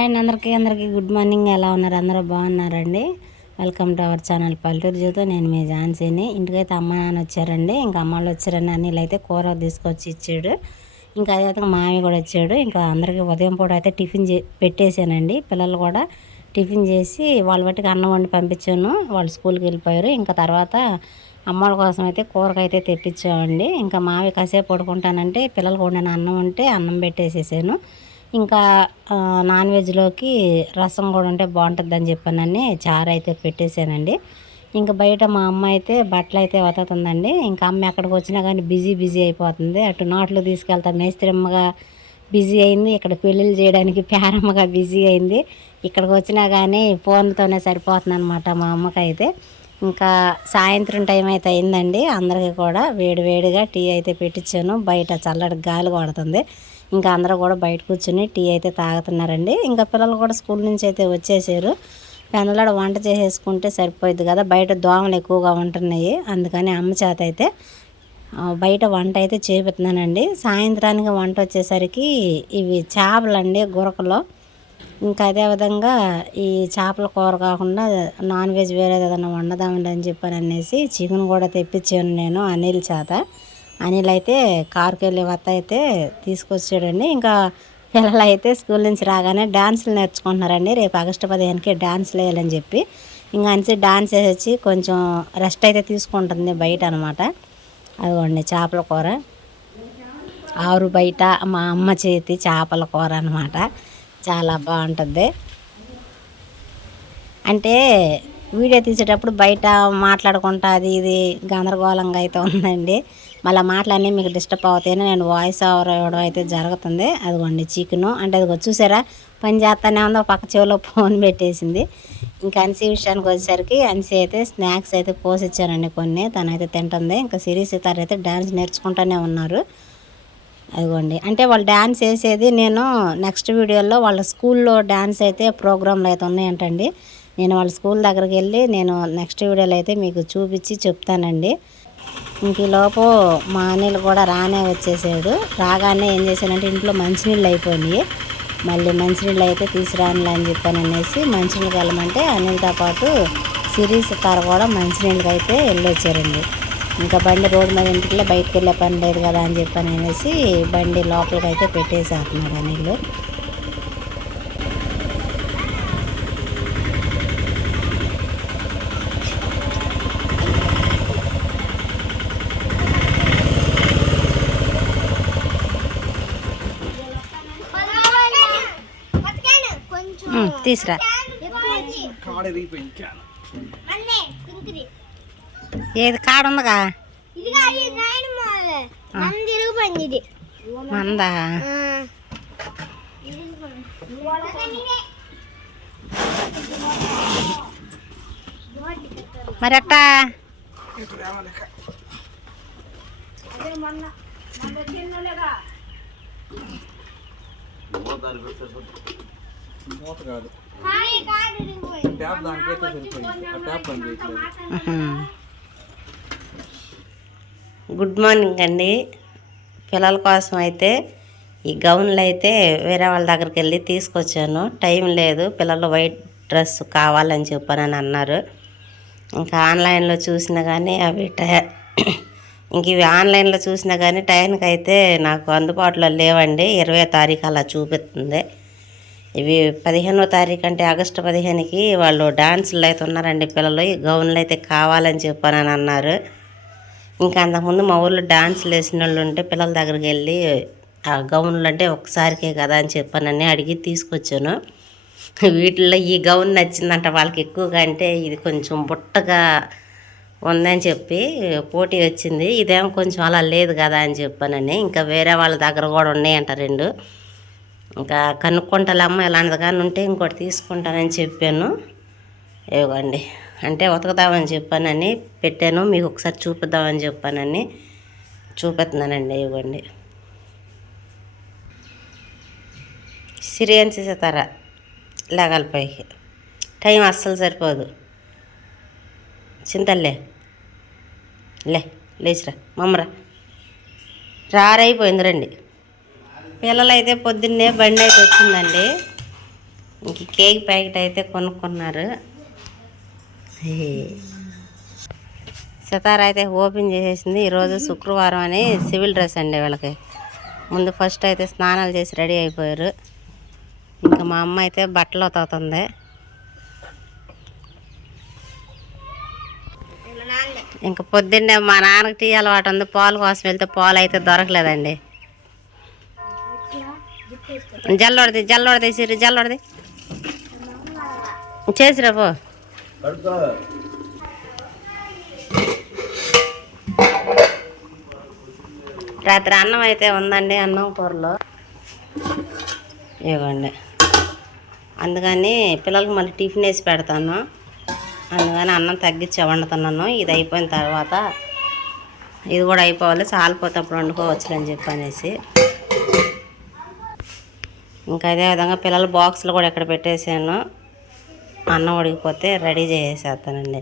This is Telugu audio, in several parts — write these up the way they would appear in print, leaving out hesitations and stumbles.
హాయ్ అండి అందరికీ గుడ్ మార్నింగ్. ఎలా ఉన్నారు? అందరూ బాగున్నారండి. వెల్కమ్ టు అవర్ ఛానల్ పల్లెటూరు జీవితం. నేను మీ ఝాన్సీని. ఇంటికైతే అమ్మ నాన్న వచ్చారండి. ఇంకా అమ్మ వాళ్ళు వచ్చారని అన్నీళ్ళు అయితే కూర తీసుకొచ్చి ఇచ్చాడు. ఇంకా అదే మామి కూడా వచ్చాడు. ఇంకా అందరికీ ఉదయం పూట అయితే టిఫిన్ పెట్టేశానండి. పిల్లలు కూడా టిఫిన్ చేసి వాళ్ళ బట్టికి అన్నం వండి పంపించాను. వాళ్ళు స్కూల్కి వెళ్ళిపోయారు. ఇంకా తర్వాత అమ్మల కోసం అయితే కూరకైతే తెప్పించామండి. ఇంకా మావి కాసేపు పడుకుంటానంటే పిల్లలు వండిన అన్నం ఉంటే అన్నం పెట్టేసేసాను. ఇంకా నాన్ వెజ్లోకి రసం కూడా ఉంటే బాగుంటుందని చెప్పానని చారు అయితే పెట్టేశానండి. ఇంకా బయట మా అమ్మ అయితే బట్టలు అయితే వతుందండి. ఇంకా అమ్మ ఎక్కడికి వచ్చినా కానీ బిజీ అయిపోతుంది. అటు నాట్లు తీసుకెళ్తా మేస్త్రమ్మగా బిజీ అయింది, ఇక్కడ పెళ్ళిళ్ళు చేయడానికి పేరమ్మగా బిజీ అయింది. ఇక్కడికి వచ్చినా కానీ ఫోన్తోనే సరిపోతుంది అనమాట మా అమ్మకైతే. ఇంకా సాయంత్రం టైం అయితే అయిందండి. అందరికీ కూడా వేడిగా టీ అయితే పెట్టించాను. బయట చల్లటి గాలి కొడుతుంది. ఇంకా అందరూ కూడా బయట కూర్చొని టీ అయితే తాగుతున్నారండి. ఇంకా పిల్లలు కూడా స్కూల్ నుంచి అయితే వచ్చేసారు. పెందలాడ వంట చేసేసుకుంటే సరిపోయింది కదా, బయట దోమలు ఎక్కువగా ఉంటున్నాయి. అందుకని అమ్మ చేత అయితే బయట వంట అయితే చేపిస్తున్నానండి. సాయంత్రానికి వంట వచ్చేసరికి ఇవి చేపలండి, గురకలు. ఇంకా అదేవిధంగా ఈ చేపల కూర కాకుండా నాన్ వెజ్ వేరేది ఏదైనా వండదామండి అని చెప్పని అనేసి చికెన్ కూడా తెప్పించాను నేను అనిల్ చేత. అనిల్ అయితే కారుకి వెళ్ళే వత్త అయితే తీసుకొచ్చాడండి. ఇంకా పిల్లలు అయితే స్కూల్ నుంచి రాగానే డాన్సులు నేర్చుకుంటున్నారండి. రేపు ఆగస్టు 15కి డాన్సులు వేయాలని చెప్పి ఇంకా అనిసి డాన్స్ వేసి కొంచెం రెస్ట్ అయితే తీసుకుంటుంది బయట అనమాట. అదిగోండి చేపల కూర, ఆరు బయట మా అమ్మ చేతి చేపల కూర అనమాట. చాలా బాగుంటుంది. అంటే వీడియో తీసేటప్పుడు బయట మాట్లాడుకుంటా అది ఇది గందరగోళంగా అయితే ఉందండి. మళ్ళీ మాటలన్నీ మీకు డిస్టర్బ్ అవుతాయని నేను వాయిస్ ఓవర్ ఇవ్వడం అయితే జరుగుతుంది. అదిగోండి చికెను, అంటే అది చూసారా పని చేస్తానే ఉందో, పక్క చెవిలో ఫోన్ పెట్టేసింది. ఇంకా అన్సీ విషయానికి వచ్చేసరికి అన్సీ అయితే స్నాక్స్ అయితే పోసిచ్చానండి కొన్ని, తనైతే తింటుంది. ఇంకా సిరీస్ ఇతరు అయితే డ్యాన్స్ నేర్చుకుంటూనే ఉన్నారు. అదిగోండి, అంటే వాళ్ళు డ్యాన్స్ వేసేది నేను నెక్స్ట్ వీడియోలో వాళ్ళ స్కూల్లో డ్యాన్స్ అయితే ప్రోగ్రాంలు అయితే ఉన్నాయంటండి. నేను వాళ్ళ స్కూల్ దగ్గరికి వెళ్ళి నేను నెక్స్ట్ వీడియోలో అయితే మీకు చూపించి చెప్తానండి. ఇంక ఈలోపు మా అనిల్ కూడా రానే వచ్చేసాడు. రాగానే ఏం చేశానంటే ఇంట్లో మంచినీళ్ళు అయిపోయినాయి. మళ్ళీ మంచినీళ్ళు అయితే తీసుకురానులే అని చెప్పాను అనేసి మంచినీళ్ళకి వెళ్ళమంటే అనిల్తో పాటు సిరీస్ తర కూడా మంచినీళ్ళకి అయితే వెళ్ళొచ్చారండి. ఇంకా బండి రోడ్డు మీద ఇంటికి బయటకు వెళ్ళే పని లేదు కదా అని చెప్పని అనేసి బండి లోపలికి అయితే పెట్టేసేస్తున్నాడు అనిల్. తీసురా ఏది కాడ ఉందిగా మందా మరి అట్టా గుడ్ మార్నింగ్ అండి. పిల్లల కోసం అయితే ఈ గౌన్లు అయితే వేరే వాళ్ళ దగ్గరికి వెళ్ళి తీసుకొచ్చాను. టైం లేదు, పిల్లలు వైట్ డ్రెస్ కావాలని చెప్పానని అన్నారు. ఇంకా ఆన్లైన్లో చూసినా కానీ అవి ఇంక ఇవి ఆన్లైన్లో చూసినా కానీ టైంకి అయితే నాకు అందుబాటులో లేవండి. 20వ తారీఖు అలా చూపిస్తుంది. ఇవి 15వ తారీఖు అంటే ఆగస్టు 15కి వాళ్ళు డాన్సులు అయితే ఉన్నారండి పిల్లలు. ఈ గౌన్లు అయితే కావాలని చెప్పానని అన్నారు. ఇంకా అంతకుముందు మా ఊళ్ళో డాన్సులు వేసిన వాళ్ళు ఉంటే పిల్లల దగ్గరికి వెళ్ళి ఆ గౌన్లు అంటే ఒకసారికే కదా అని చెప్పానని అడిగి తీసుకొచ్చాను. వీటిల్లో ఈ గౌన్ నచ్చిందంట వాళ్ళకి ఎక్కువగా. అంటే ఇది కొంచెం బుట్టగా ఉందని చెప్పి పోటీ వచ్చింది. ఇదేమో కొంచెం అలా లేదు కదా అని చెప్పానని ఇంకా వేరే వాళ్ళ దగ్గర కూడా ఉన్నాయంట 2. ఇంకా కనుక్కుంటాలమ్మ ఇలాంటిది కానీ ఉంటే ఇంకోటి తీసుకుంటానని చెప్పాను. ఇవ్వండి, అంటే ఉతకదామని చెప్పానని పెట్టాను, మీకు ఒకసారి చూపిద్దామని చెప్పానని చూపిస్తున్నానండి. ఇవ్వండి, సిరియన్స్ ఇస్తారా లేగాలి పైకి టైం అస్సలు సరిపోదు. చింతలే లేచిరా మమ్మరా రారైపోయింది రండి. పిల్లలు అయితే పొద్దున్నే బండి అయితే వచ్చిందండి. ఇంక కేక్ ప్యాకెట్ అయితే కొనుక్కున్నారు. సితార అయితే ఓపెన్ చేసేసింది. ఈరోజు శుక్రవారం అని సివిల్ డ్రెస్ అండి వీళ్ళకి. ముందు ఫస్ట్ అయితే స్నానాలు చేసి రెడీ అయిపోయారు. ఇంకా మా అమ్మ అయితే బట్టలు ఉతుకుతుంది. ఇంకా పొద్దున్నే మా నాన్నకి టీ అలవాటు ఉంది. పాలు కోసం వెళ్తే పాలు అయితే దొరకలేదండి. జల్లొడది సిరి జల్లొడది చేసిరా పో. రాత్రి అన్నం అయితే ఉందండి, అన్నం కూరలో ఇవ్వండి. అందుకని పిల్లలకి మళ్ళీ టిఫిన్ వేసి పెడతాను. అందుకని అన్నం తగ్గించి వండుతున్నాను. ఇది అయిపోయిన తర్వాత ఇది కూడా అయిపోవాలి, చాలిపోతే అప్పుడు వండుకోవచ్చు అని చెప్పనేసి. ఇంకా అదేవిధంగా పిల్లల బాక్సులు కూడా ఇక్కడ పెట్టేసాను. అన్నం ఉడికిపోతే రెడీ చేసేస్తానండి.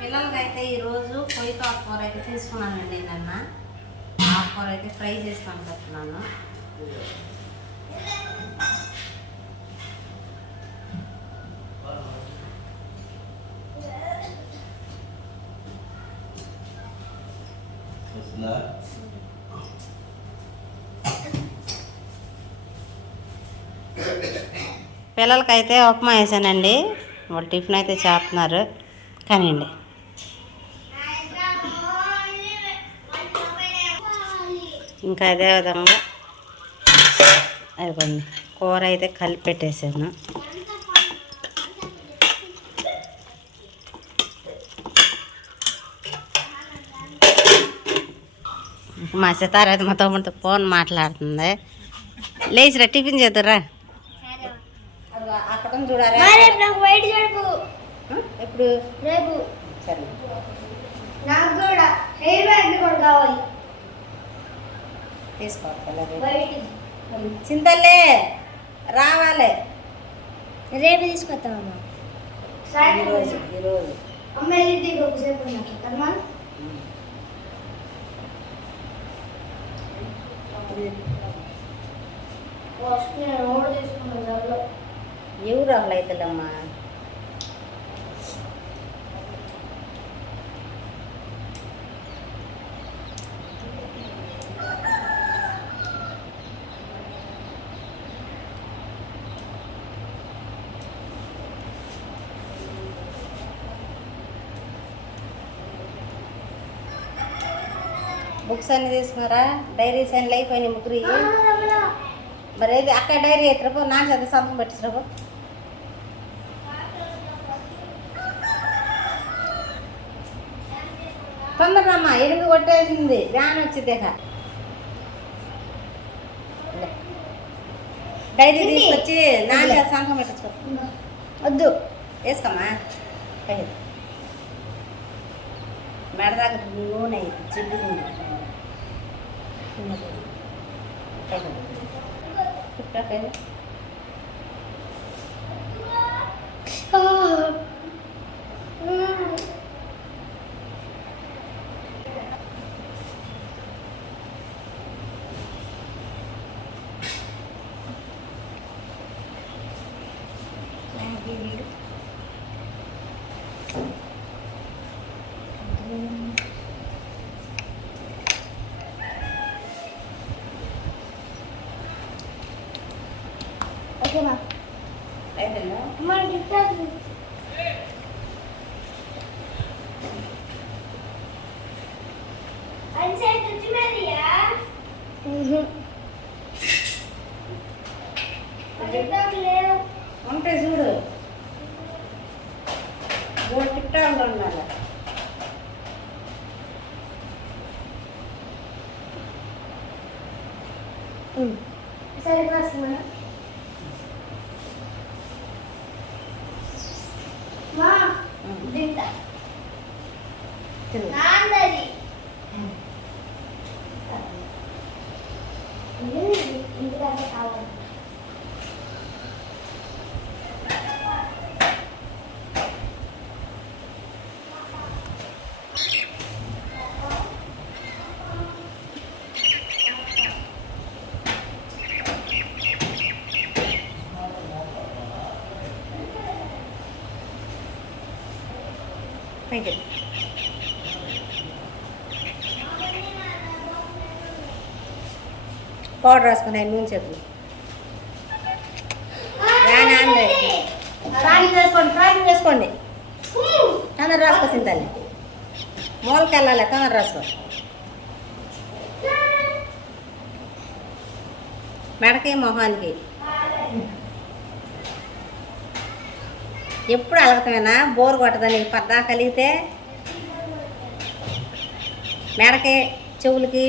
పిల్లలకైతే ఈరోజు కొయ్యి ఆకుకూర అయితే తీసుకున్నానండి. నిన్న ఆకుకూర అయితే ఫ్రై చేసి పంపిస్తున్నాను. పిల్లలకైతే ఉప్మా వేసానండి. వాళ్ళు టిఫిన్ అయితే చేస్తున్నారు. కానివ్వండి. ఇంకా అదే విధంగా అయిపోయింది. కూర అయితే కలిపి పెట్టేసాను. మా సితార అయితే మా తమ్ముడితో ఫోన్ మాట్లాడుతుంది. లేచిరా టిఫిన్ చేద్దురా. అక్కడ చూడాలి. ఎప్పుడు రేపు సరే నాకు కూడా హెయిర్ బ్యాండ్ కూడా కావాలి. తీసుకోవాలి చింతలే రావాలి. రేపు తీసుకొస్తామమ్మా. ఈరోజు అమ్మ ఒకసేపు కదమ్మా. ఎవరు అసలు అవుతుందమ్మా. బుక్స్ అన్నీ తీసుకున్నారా? డైరీస్ అన్నీ అయిపోయినాయి ముగ్గురు. మరి ఏది అక్కడ డైరీ ఎత్తురాపో, నా చేత సంతకం పెట్టించరాపో. తొందరమ్మా, ఎనిమిది కొట్టేసింది, వ్యాన్ వచ్చింది. డైరీ తీసుకొచ్చి నా చేత సంతకం పెట్టించుకో. వద్దు వేసుకోమ్మా. మెడ దగ్గర నూనె జిడ్డుకుంది. ఓకేనా? అమ్మా గిఫ్ట్ ఉంటాయి చూడు. టిక్టా ఉండాలి. సరే మా తింటా నాందరి ఇంటికంటే కావాలి. పైకి పౌడర్ రాసుకుని నూనె చేతులు ఫ్రాయింగ్ చేసుకోండి తొందర రాసుకోసింది తల్లి మూలకి వెళ్ళాలి తొందర రాసుకో మెడకి మొహానికి ఎప్పుడు అలగటమేనా బోరు కొట్టదని పద్దా కలిగితే మెడకి చెవులకి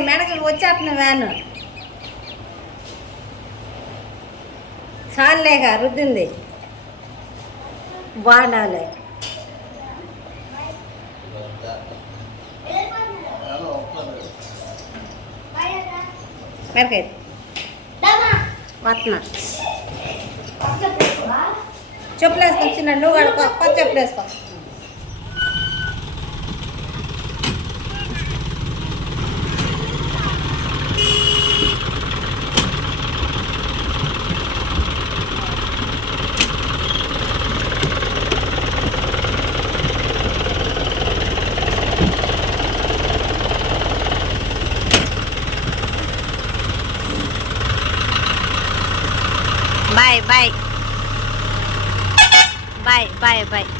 మెడకి వచ్చేస్తున్న వ్యాను చాలేగా రుద్దింది బాగుండాలి మెడకై వస్తున్నా చెప్పులు వేసుకొచ్చిన నువ్వు కడుకో కొత్త చెప్పులు వేసుకో Bye.